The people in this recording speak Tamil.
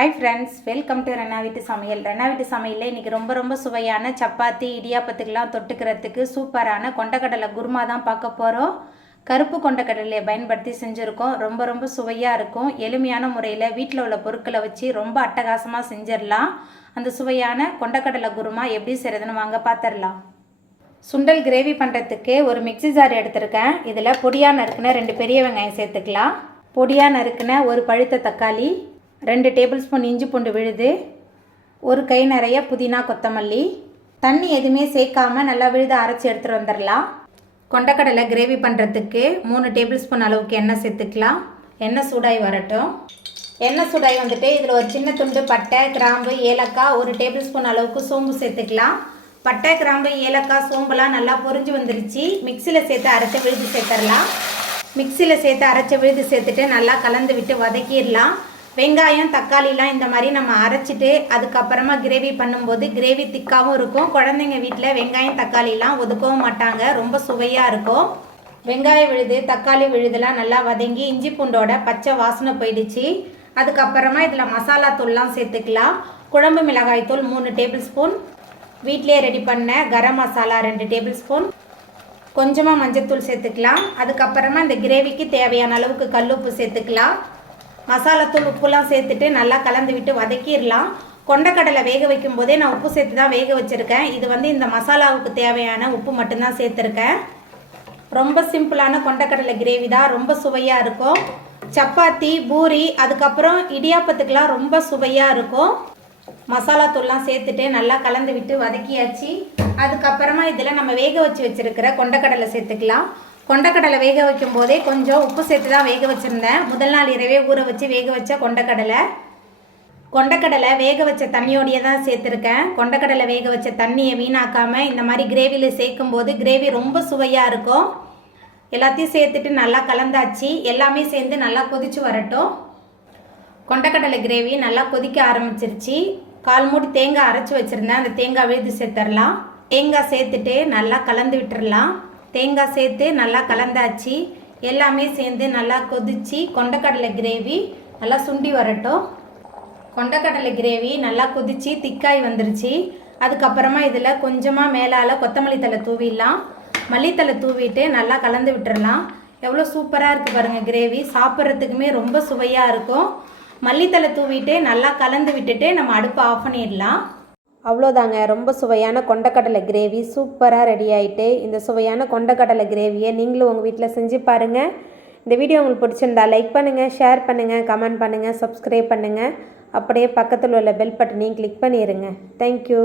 Hi friends welcome to Renna வீட்டு சமையல் ரெண்ணா வீட்டு சமையலில் இன்றைக்கி ரொம்ப ரொம்ப சுவையான சப்பாத்தி இடியாப்பத்துக்கெலாம் தொட்டுக்கிறதுக்கு சூப்பரான கொண்டக்கடலை குருமா தான் பார்க்க போகிறோம் கருப்பு கொண்டக்கடலையை பயன்படுத்தி செஞ்சுருக்கோம். ரொம்ப ரொம்ப சுவையாக இருக்கும். எளிமையான முறையில் வீட்டில் உள்ள பொருட்களை வச்சு ரொம்ப அட்டகாசமாக செஞ்சிடலாம். அந்த சுவையான கொண்டக்கடலை குருமா எப்படி செய்கிறதுன்னு வாங்க பார்த்துடலாம் சுண்டல் கிரேவி பண்ணுறதுக்கு ஒரு மிக்ஸி ஜார் எடுத்திருக்கேன். இதில் பொடியாக நறுக்குன ரெண்டு பெரிய வெங்காயம் சேர்த்துக்கலாம். பொடியாக நறுக்குன ஒரு பழுத்த தக்காளி ரெண்டு டேபிள் ஸ்பூன் இஞ்சி பூண்டு விழுது ஒரு கை நிறைய புதினா கொத்தமல்லி. தண்ணி எதுவுமே சேர்க்காமல் நல்லா விழுத அரைச்சி எடுத்துகிட்டு வந்துடலாம். கொண்டக்கடலை கிரேவி பண்ணுறதுக்கு மூணு டேபிள் ஸ்பூன் அளவுக்கு எண்ணெய் சேர்த்துக்கலாம். எண்ணெய் சூடாகி வரட்டும். எண்ணெய் சூடாகி வந்துட்டு இதில் ஒரு சின்ன துண்டு பட்டை கிராம்பு ஏலக்காய் ஒரு டேபிள் ஸ்பூன் அளவுக்கு சோம்பு சேர்த்துக்கலாம். பட்டை கிராம்பு ஏலக்காய் சோம்புலாம் நல்லா பொரிஞ்சு வந்துருச்சு. மிக்சியில் சேர்த்து அரைச்ச விழுது சேர்த்துடலாம். மிக்சியில் சேர்த்து அரைச்ச விழுது சேர்த்துட்டு நல்லா கலந்து விட்டு வதக்கிடலாம். வெங்காயம் தக்காளிலாம் இந்த மாதிரி நம்ம அரைச்சிட்டு அதுக்கப்புறமா கிரேவி பண்ணும்போது கிரேவி திக்காகவும் இருக்கும். குழந்தைங்க வீட்டில் வெங்காயம் தக்காளிலாம் ஒதுக்கவும் மாட்டாங்க. ரொம்ப சுவையாக இருக்கும். வெங்காய விழுது தக்காளி விழுதுலாம் நல்லா வதங்கி இஞ்சி பூண்டோட பச்சை வாசனை போயிடுச்சு. அதுக்கப்புறமா இதில் மசாலா தூள்லாம் சேர்த்துக்கலாம். குழம்பு மிளகாய் தூள் மூணு டேபிள் ஸ்பூன். வீட்டிலே ரெடி பண்ண கரம் மசாலா ரெண்டு டேபிள் ஸ்பூன். கொஞ்சமாக மஞ்சத்தூள் சேர்த்துக்கலாம். அதுக்கப்புறமா இந்த கிரேவிக்கு தேவையான அளவுக்கு கல்லுப்பு சேர்த்துக்கலாம். மசாலாத்தூள் உப்புலாம் சேர்த்துட்டு நல்லா கலந்து விட்டு வதக்கிடலாம். கொண்டக்கடலை வேக வைக்கும் போதே நான் உப்பு சேர்த்து தான் வேக வச்சுருக்கேன். இது வந்து இந்த மசாலாவுக்கு தேவையான உப்பு மட்டும்தான் சேர்த்துருக்கேன். ரொம்ப சிம்பிளான கொண்டக்கடலை கிரேவி தான். ரொம்ப சுவையாக இருக்கும். சப்பாத்தி பூரி அதுக்கப்புறம் இடியாப்பத்துக்கெலாம் ரொம்ப சுவையாக இருக்கும். மசாலா தூள்லாம் சேர்த்துட்டு நல்லா கலந்து விட்டு வதக்கியாச்சு. அதுக்கப்புறமா இதில் நம்ம வேக வச்சு வச்சுருக்கிற கொண்டக்கடலை சேர்த்துக்கலாம். கொண்டக்கடலை வேக வைக்கும் போதே கொஞ்சம் உப்பு சேர்த்து தான் வேக வச்சுருந்தேன். முதல் நாள் இரவே ஊற வச்சு வேக வச்ச கொண்டக்கடலை. கொண்டக்கடலை வேக வச்ச தண்ணியோடையே தான் சேர்த்துருக்கேன். கொண்டக்கடலை வேக வச்ச தண்ணியை வீணாக்காமல் இந்த மாதிரி கிரேவியில் சேர்க்கும் போது கிரேவி ரொம்ப சுவையாக இருக்கும். எல்லாத்தையும் சேர்த்துட்டு நல்லா கலந்தாச்சு. எல்லாமே சேர்ந்து நல்லா கொதிச்சு வரட்டும். கொண்டக்கடலை கிரேவி நல்லா கொதிக்க ஆரம்பிச்சிருச்சு. கால் மூடி தேங்காய் அரைச்சி வச்சுருந்தேன். அந்த தேங்காய் விழுது சேர்த்துடலாம் தேங்காய் சேர்த்துட்டு நல்லா கலந்து விட்டுடலாம் தேங்காய் சேர்த்து நல்லா கலந்தாச்சு. எல்லாமே சேர்ந்து நல்லா கொதிச்சு கொண்டக்கடலை கிரேவி நல்லா சுண்டி வரட்டும். கொண்டக்கடலை கிரேவி நல்லா கொதிச்சு திக்காய் வந்துருச்சு. அதுக்கப்புறமா இதில் கொஞ்சமாக மேலால் கொத்தமல்லி தலை தூவிடலாம். மல்லித்தலை தூவிட்டு நல்லா கலந்து விட்டுறலாம். எவ்வளோ சூப்பராக இருக்குது பாருங்கள் கிரேவி. சாப்பிட்றதுக்குமே ரொம்ப சுவையாக இருக்கும். மல்லித்தலை தூவிட்டு நல்லா கலந்து விட்டுட்டு நம்ம அடுப்பை ஆஃப் பண்ணிடலாம். அவ்வளோதாங்க. ரொம்ப சுவையான கொண்டக்கடலை கிரேவி. சூப்பராக ரெடி ஆகிட்டு இந்த சுவையான கொண்டக்கடலை கிரேவியை நீங்களும் உங்கள் வீட்டில் செஞ்சு பாருங்கள் இந்த வீடியோ உங்களுக்கு பிடிச்சிருந்தா லைக் பண்ணுங்கள் ஷேர் பண்ணுங்கள் கமெண்ட் பண்ணுங்கள் சப்ஸ்கிரைப் பண்ணுங்கள் அப்படியே பக்கத்தில் உள்ள பெல் பட்டனையும் கிளிக் பண்ணிடுங்க தேங்க்யூ